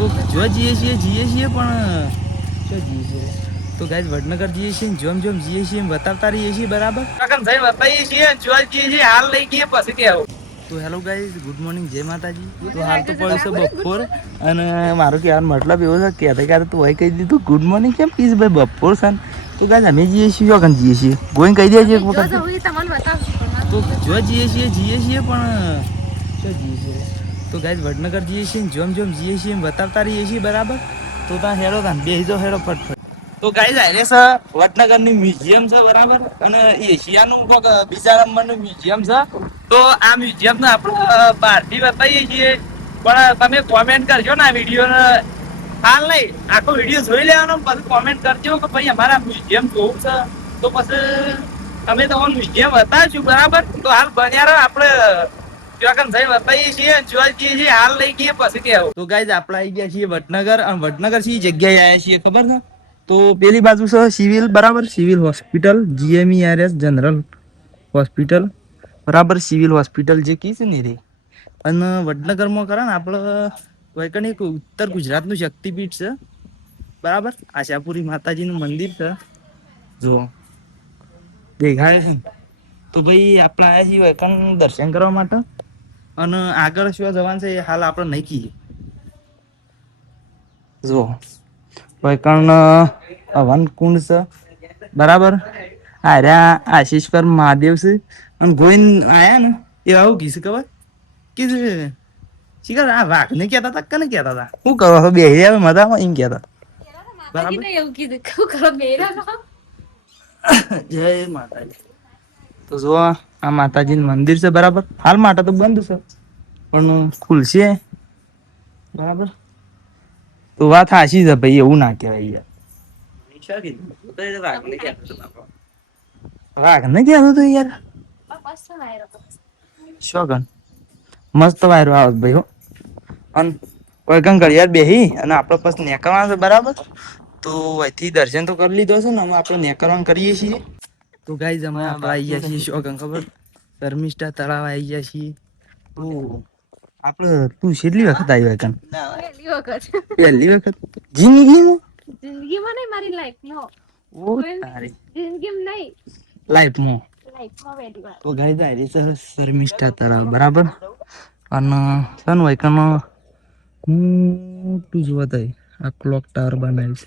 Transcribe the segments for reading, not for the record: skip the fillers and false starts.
તો જો જઈએ છીએ પણ જો જઈએ છીએ તો ગાઈસ વડનગર જઈએ છીએ જોમ જઈએ છીએ બતાવતા રહીએ છીએ બરાબર બતાવીએ છીએ જો જઈએ છીએ હાલ લઈ ગઈએ પછી કે આવું. તો હેલો ગાઈસ ગુડ મોર્નિંગ જય માતાજી. તો હાલ તો પડ્યું છે બપોર અને મારું કહેવાનો મતલબ એવો છે કે તું હોય કહી દીધું ગુડ મોર્નિંગ કેમ પીસ ભાઈ બપોર છે તો ગાઈસ અમે જઈએ છીએ જોગન જઈએ છીએ ગોઈન કહી દે છે એક વખત તો જો જઈએ છીએ પણ જો જઈએ છીએ તો ગાઈસ વડનગર જઈએ છીએ જોમ જઈએ છીએ બતાવતા રહીએ છીએ બરાબર. તો ત્યાં હેડો ત્યાં બેસી જાઓ હેડો ફટફટ. તો ગાઈસ આને છે વડનગરની મ્યુઝિયમ છે બરાબર અને એશિયાનું બીજા નંબરનું મ્યુઝિયમ છે. તો આ મ્યુઝિયમ ને આપણે બહારથી બતાવીએ છીએ પણ તમે કોમેન્ટ કરજો ને આ વિડીયો હાલ નહીં આખો વિડીયો જોઈ લેવાનો પછી કોમેન્ટ કરજો કે ભાઈ અમારા મ્યુઝિયમ જોવું છે તો પછી અમે તમને મ્યુઝિયમ બતાવીશું બરાબર. તો હાલ બન્યા રહો આપણે બતાવીએ છીએ હાલ લઈ ગઈએ પછી કેવું. તો ગાઈસ આપણે આવી ગયા છીએ વડનગર અને વડનગર થી જગ્યાએ આવ્યા છીએ ખબર છે. તો પેલી બાજુ છે સિવિલ બરાબર civil hospital GMERS general hospital બરાબર સિવિલ હોસ્પિટલ જે કી છે ને રે અને વડનગરમાં કરે ને આપણે એક ઉત્તર ગુજરાતનું શક્તિપીઠ છે બરાબર. આશાપુરી માતાજીનું મંદિર છે જો દેખાય છે. તો ભાઈ આપણે આવ્યા છીએ વૈકણ દર્શન કરવા માટે અને આગળ શું જવાનું છે એ હાલ આપણે નહીં કહીએ. જો વૈકણ વનકુંડ છે બરાબર. આર્યા આશીષકર મહાદેવ છે અને ગોઈન આયા ને એ આવું કીધું ખબર કે શીખર આ વાઘ ને કહેતા હતા કને કહેતા હતા શું કરો બે મજામાં એમ કહેતા બરાબર. જય માતાજી. તો જો આ માતાજીનું મંદિર છે બરાબર. હાલ માટે તો બંધ છે પણ ખુલશે બરાબર. તો વાત હાશી છે ભાઈ એવું ના કહેવાય વાઘ ને કહેતો તો યાર શોગન મસ્ત વાયરો આવે ભાઈ હો. અને કોઈ ઘડિયાળ બેહી અને આપણે પછી નીકળવાનું છે બરાબર. તો અહીંથી દર્શન તો કરી લીધો છે ને અમે આપણે નીકળવાનું કરીએ છીએ. તો ગાઈઝ અમે આપણે આવી ગયા છીએ શોગન ખબર શર્મિષ્ઠા તળાવ આવી ગયા છીએ. તો આપણે તું કેટલી વખત આવી કન પહેલી વખત જિંદગીમાં નહીં મારી લાઈફમાં ઓ તારી જિંદગીમાં નહીં લાઈફમાં તો ગાઈઝ આવી છે શર્મિષ્ઠા તળાવ બરાબર. અને સન વૈકન તું જોવા થાય આ ક્લોક ટાવર બનાવીશ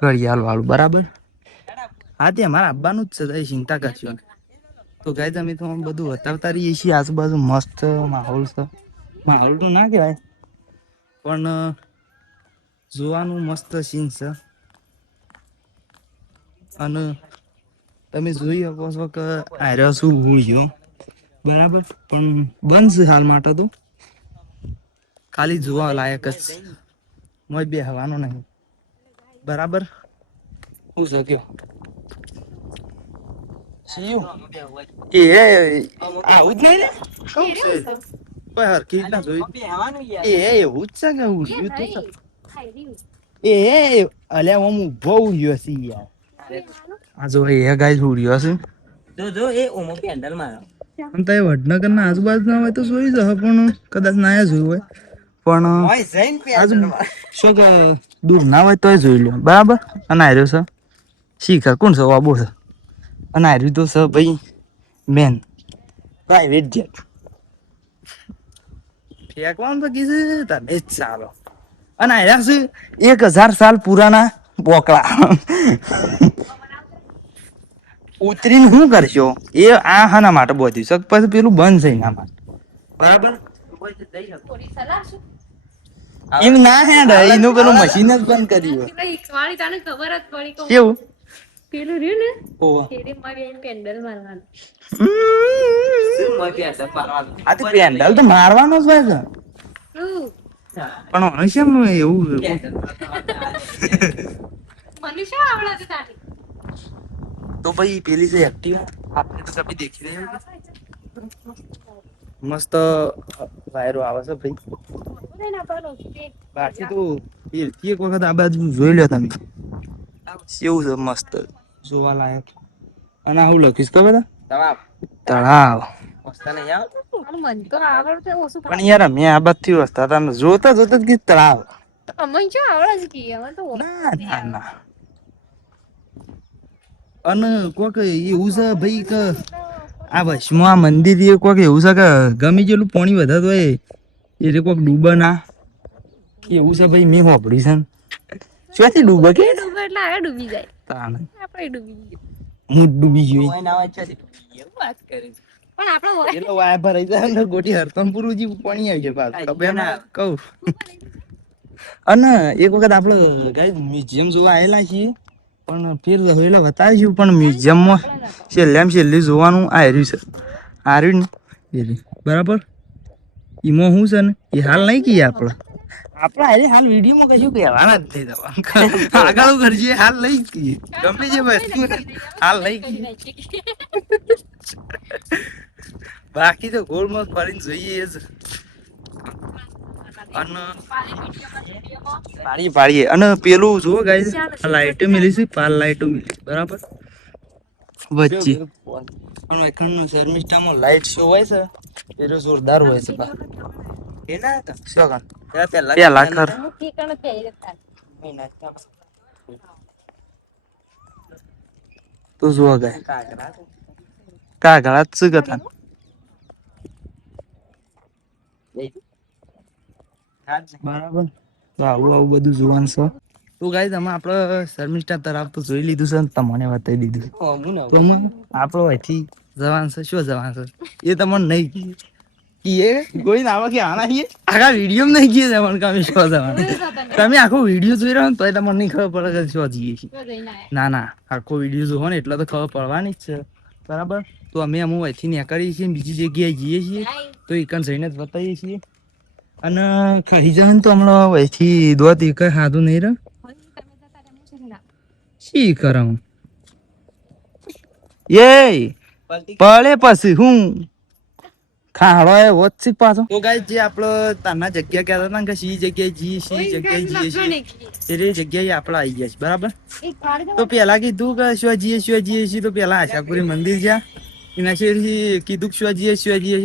ઘડિયાળ વાળું બરાબર. હા તે અમારા આવવાનું જ છે ચિંતા કરશો. તો ગાઈઝ અમે તો બધું બતાવતા રહીએ છીએ આજુબાજુ મસ્ત માહોલ છે. માહોલ તો ના કહેવાય પણ જોવાનું મસ્ત સીન છે. અને તમે જોઈ શકો છો કે આર્યો શું ગયો બરાબર પણ બંધ છે હાલ માટે તો ખાલી જોવા લાયક જ મોય બે હવાનો નહીં બરાબર. હું શક્યો એ આવું જ નહીં ને કોઈ હરખી રીતના જોયું એ એવું જ છે કે ઉડ્યું તો એ અલ્યા હું ઉભો ઉડ્યો છે યાર. આ જો એ ગાઈસ ઉડ્યો છે જો એ ઓમો પેન્ડલ મારો અને તે વડનગર ના આજુબાજુ ના હોય તો જોઈ જશે પણ કદાચ ના જોયું હોય પણ શું કે દૂર ના હોય તોય જોઈ લો બરાબર. અને આર્યો છે શીખર કોણ છે બાબુ છે અને આર્યું તો છે ભાઈ મેન પ્રાઇવેટ જેટ ફેંકવાનું તો કીધું તમે જ ચાલો. અને આર્યા છે 1000 સાલ પુરાના બોકડા ઉતરીને શું કરશો એ આ હાના માટે બધું શક પછી પેલું બંધ છે એના માટે બરાબર. એમ ના હેડ એનું પેલું મશીન જ બંધ કર્યું કેવું પેલું રહ્યું ને પેન્ડલ મારવાનું આ તો પેન્ડલ તો મારવાનો જ હોય છે પણ મનુષ્યમ એવું તો ભાઈ પેલી છે એક્ટિવા આપણે તો કભી દેખી નહીં મસ્ત વાયરો આવે છે ભાઈ. બાકી તો એક વખત આ બાજુ જોઈ લો તમે કેવું છે મસ્ત જોવા લાયક. અને આવું લખીશ ખબર તળાવ પણ યાર અમે આ બાદ થી રસ્તા હતા જોતા જોતા જ તળાવ અમને શું આવડે છે કે અમે તો ના ના ના અને કોક એવું છે ભાઈ કે આ વચમાં આ મંદિર એ કોક એવું છે કે ગમે જેટલું પાણી વધતું હોય એ કોક ડૂબે ના એવું છે ભાઈ મેં સાંભળ્યું છે ક્યાંથી ડૂબે કે ડૂબે એટલે આગળ ડૂબી જાય તાણ આપણે ડૂબી જઈએ હું જ ડૂબી ગયો હોય ના વાત કરે પણ આપણે એટલો વાયા ભરાઈ જાય ને ગોટી હરતનપુર જી પાણી આવી જાય પાછું ખબર ના કહું અને એક વખત આપણે ગાય મ્યુઝિયમ જોવા આવેલા છીએ પણ ફેર રહેલા બતાવીશું પણ મ્યુઝિયમમાં છેલ્લે જોવાનું આ રહ્યું છે આ રહ્યું ને બરાબર એમાં શું છે ને એ હાલ નહીં કહીએ આપણે હાલ વિડીયોમાં કશું કહેવાના જ નહીં તમારે આગળ કરજે હાલ નહીં કહીએ ગમે છે વસ્તુ હાલ નહીં કહીએ બાકી તો ગોળમાં ફરીને જોઈએ જ અને પાડીએ અને પેલું જુઓ ગાય લાઈટો મિલી છે પાલ લાઈટો મિલી બરાબર વચ્ચે અને એખણનો શર્મિષ્ઠામાં લાઈટ શો હોય છે એ જોરદાર હોય છે બા એના શું પેલા કર તો જુઓ ગાય કાગડા જ શું કથા બરાબર તો આવું બધું જોવાનું છે તો ગાઈ તમે આપણે શર્મિષ્ઠા તરફ તો જોઈ લીધું છે ને તમને બતાવી દીધું તો અમે આપણો અહીંથી જવાનું છે શું જવાનું છે એ તમને નહીં કીએ કોઈ ના આવે કે આના કીએ આખા વિડીયો નહીં કીએ તમને કામ શું જવાનું તમે આખો વિડીયો જોઈ રહ્યો ને તો તમને નહીં ખબર પડે કે શું જઈએ છીએ ના ના આખો વિડીયો જોવો ને એટલે તો ખબર પડવાની જ છે બરાબર તો અમે અહીંથી નીકળીએ છીએ બીજી જગ્યાએ જઈએ છીએ તો એકન જઈને જ બતાવીએ છીએ અને ખાઈ જાય ને તો હમણાં અહીંથી દોત એક હાથું નહીં રહે શી કરું એ પડે પછી હું ખાડો એ વચ્ચે પાછો તો ગાય જે આપણે તાના જગ્યા કહેતા હતા કે સી જગ્યાએ જઈએ એ જગ્યાએ આપણે આવી ગયા છે બરાબર તો પેલા કીધું કે શું જઈએ તો પેલા આશાપુરી મંદિર જ્યાં એના શેરી કીધું શું જઈએ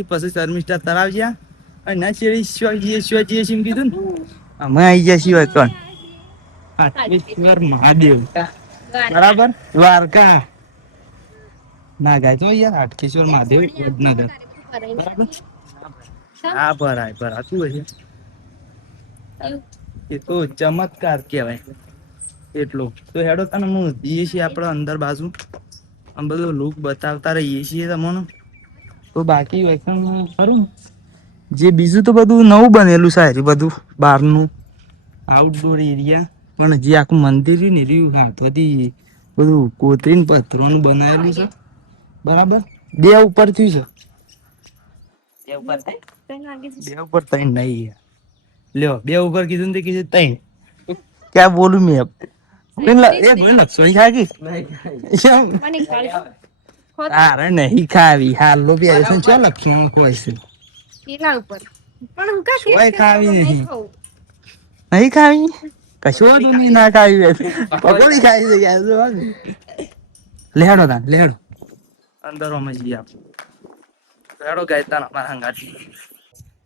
પછી શર્મિષ્ઠા તળાવ જ્યાં અને ના શેરી શું જઈએ એમ કીધું ને અમે આવી ગયા છીએ કોણ હાટકેશ્વર મહાદેવ બરાબર દ્વારકા ના ગાય તો યાર હાટકેશ્વર મહાદેવ વડનગર બરાબર હા ભરાય શું હોય એ તો ચમત્કાર કહેવાય એટલો તો હેડો તને હું જઈએ છીએ આપણે અંદર બાજુ આમ બધો લુક બતાવતા રહીએ છીએ તમને તો બાકી વેકન ખરું જે બીજું તો બધું નવું બનેલું છે બધું બહારનું આઉટડોર એરિયા પણ જે આખું મંદિર ને રહ્યું હાથોથી બધું કોતરીને પથ્થરોનું બનાવેલું છે બરાબર બે ઉપર થયું છે બે ઉપર ત્રણ નહીં લ્યો બે ઉપર કીધું ને કીધું ત્રણ ક્યાં બોલું મેં લક્ષણ ખાગી તારે નહીં ખાવી હાલ લો બે ચો લક્ષણ હોય છે ખાવી નહીં ખાવી કશું હતું નહીં ના ખાવી પકોડી ખાઈ છે લેડો તા લેડો અંદર અમે જઈએ લેડો ગાય તા અમારા હંગાથી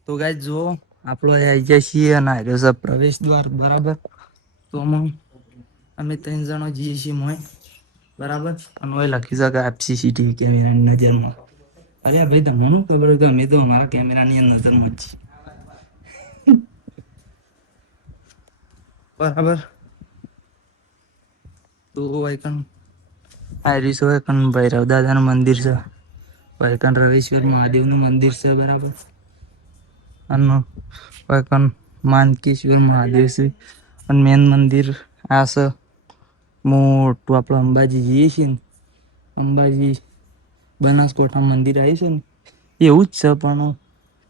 તો ગાય જો આપણો આવી જાય છીએ અને આવ્યો છે પ્રવેશ દ્વાર બરાબર તો અમે 3 જણો જઈએ છીએ મોય બરાબર અને ઓય લખી શકે આપ સીસીટીવી કેમેરાની નજરમાં અરે ભાઈ તમને શું ખબર કે અમે તો અમારા કેમેરાની નજરમાં જ છીએ બરાબર તો વાયકન આરીસો વાયકન ભૈરવ દાદાનું મંદિર છે વાયકન રવેશ્વર મહાદેવનું મંદિર છે બરાબર અને વાયકન માનકેશ્વર મહાદેવ છે અને મેન મંદિર આ છે મોટું આપણે અંબાજી જઈએ છીએ ને અંબાજી બનાસકોઠા મંદિર આવ્યું છે ને એવું જ છે પણ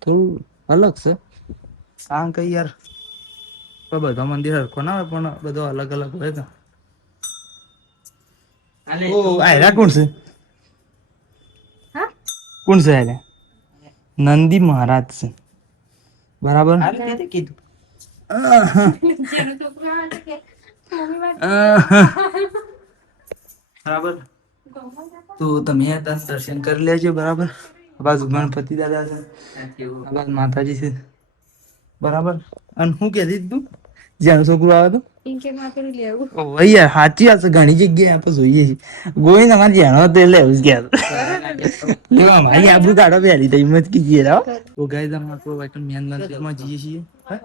થોડું અલગ છે કારણ કે યાર બધા મંદિર હરખો ના હોય પણ બધો અલગ અલગ હોય તો આયરા કોણ છે કોણ છે આયરા નંદી મહારાજ છે બરાબર કીધું બરાબર તો તમે દર્શન કરી લેજો બરાબર બાજુ ગણપતિ દાદા છે બાજુ માતાજી છે બરાબર અને હું કહેતી તું જ્યાં છોકરું આવે તો ઇન્કે માં પેલું લેવું ઓય યાર સાચી વાત છે ઘણી જગ્યાએ આપણે જોઈએ છીએ ગોઈ અમારે જાણો તો એટલે એવું જ ગયા મારી આબરૂ કાઢો પહેલી તો હિંમત કીજીએ રાવ તો ગાઈસ અમે આપણો વાઇકલ મેન મંદિરમાં જઈએ છીએ હા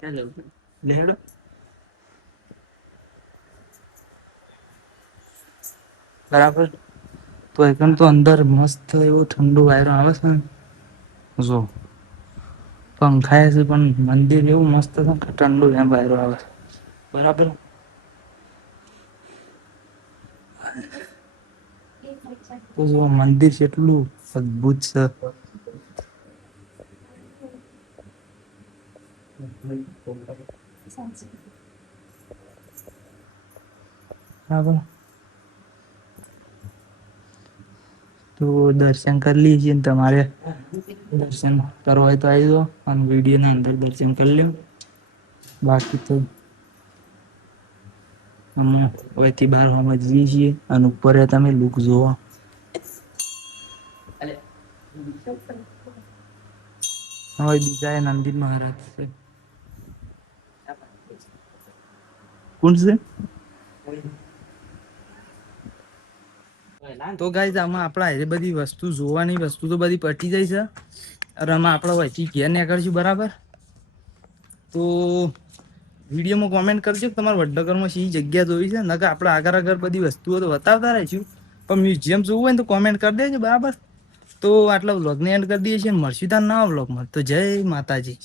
ચાલ લેડો બરાબર તો એકદમ તો અંદર મસ્ત એવો ઠંડો વાયરો આવે છે ને જો પંખાય છે પણ મંદિર એવું મસ્ત છે કે ઠંડુ એમ વાયરો આવે છે બરાબર તો જો મંદિર કેટલું અદ્ભુત છે બરાબર તો દર્શન કરી લઈએ છીએ ને તમારે દર્શન કરવા હોય તો આવી જાઓ અને વિડીયોના અંદર દર્શન કરી લો બાકી તો અમે હવેથી બહાર હવામાં જઈએ છીએ અને ઉપર તમે લુક જોવો હવે બીજા એ નંદિત મહારાજ છે કોણ છે તો ગાઈઝ આમાં આપણા એ બધી વસ્તુ જોવાની વસ્તુ તો બધી પટી જાય છે અને આમાં આપણે વહીથી ઘેર નીકળશું બરાબર તો વિડીયોમાં કોમેન્ટ કરજો કે તમારા વડનગરમાં શી જગ્યા જોઈ છે નકર આપણે આગળ આગળ બધી વસ્તુઓ તો બતાવતા રહીશું પણ મ્યુઝિયમ જોવું હોય ને તો કોમેન્ટ કરી દેજો બરાબર તો આટલા વ્લોગને એન્ડ કરી દઈએ છીએ મળશું ત્યાં નવા વ્લોગમાં તો જય માતાજી